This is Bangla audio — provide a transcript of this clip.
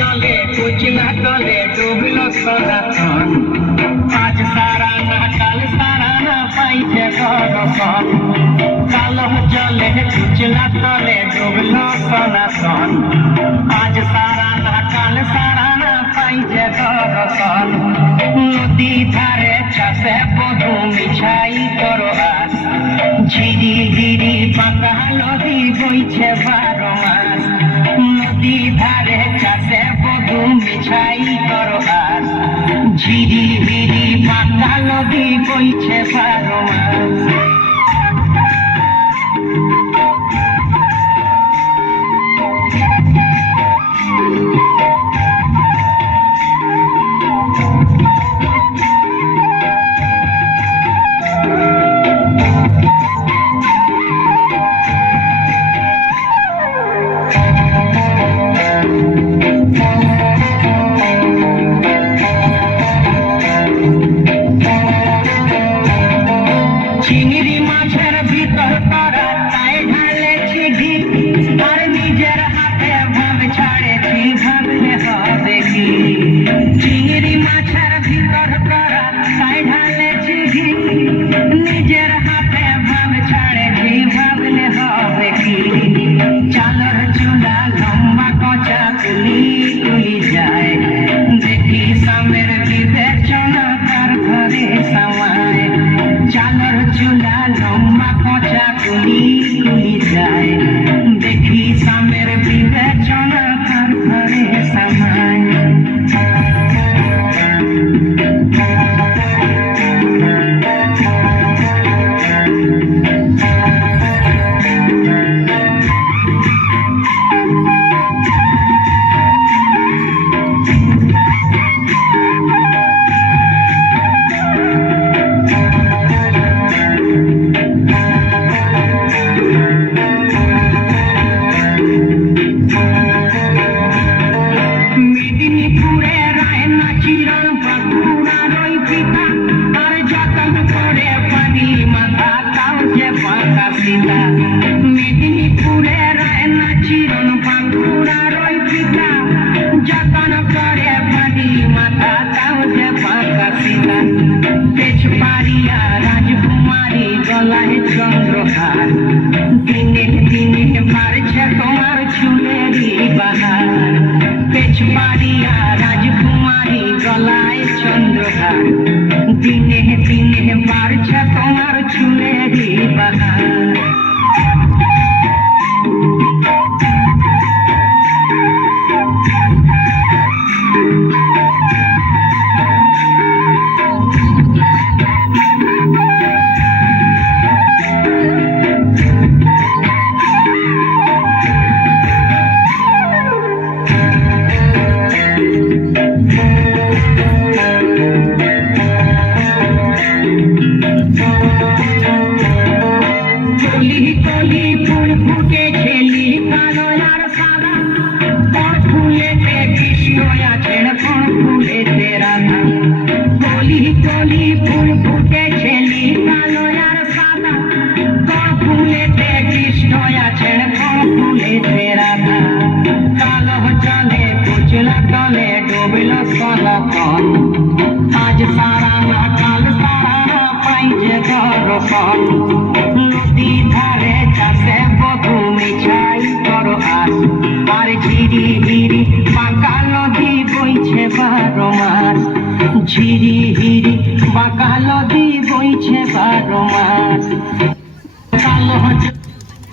জলে কুচলা তলে ডুবলো সনাতন আজ সারা না কাল সারা না পাইছে দর্শন কালো জলে কুচলা তলে ডুবলো সনাতন আজ সারা না কাল সারা না পাইছে দর্শন নদী ধারে চাষে বধু মিছাই করো আস ঝিরি ঝিরি পাকা নদী বইছে 12 মাস নদী ধারে চাষে বধু মিছাই করো আস ঝিরি ঝিরি পাকা নদী বইছে 12 মাস চিংড়ি মাছের ভিতর করা তাই ঢালেছি ঘি আর নিজের হাতে ভাব ছাড়েছি ভাবলে হবে কি চিংড়ি মাছের ভিতর করা তাই ঢালেছি ঘি নিজের হাতে ভাব ছাড়েছি ভাবলে হবে কি চালর চুলা লম্বা কচা তুলি তুলি যায় দেখি সামের বিবেচনা তার ঘরে সামায় চালর চুলা লম্বা কচা তুলি তুলি যায় দেখি সামের বিবেচনা তার ঘরে সামায় মেদিনীপুরে রায়না চিরন বাঁকুড়ার ওই পিতা যতন করে পানি মাথা তাও যে ফাঁকা সীতা তেজপাড়িয়া রাজকুমারী গলায় চন্দ্রহার দিনে দিনে বাড়ছে তোমার চুলেরই বাহার তেজপাড়িয়া রাজকুমারী গলায় চন্দ্রহার দিনে দিনে বাড়ছে তোমার চুলেরই বাহার কলি ফুল ফুটেছে কালো আর সাদা কোন ফুলেতে কৃষ্ণ আছেন কোন ফুলেতে রাধা কলি কলি ফুল ফুটেছে কালো আর সাদা কোন ফুলেতে কৃষ্ণ আছেন কোন ফুলেতে রাধা কালো জলে কুচলা তলে ডুবল সনাতন আজ সারা না কাল সারা না পাইছে দর্শন নদী ধারে চাষে বধু মিছাই করো আস আর ঝিরি হিরি বাঁকা নদী বইছে 12 মাস ঝিরি হিরি বাঁকা নদী বইছে 12 মাস কালো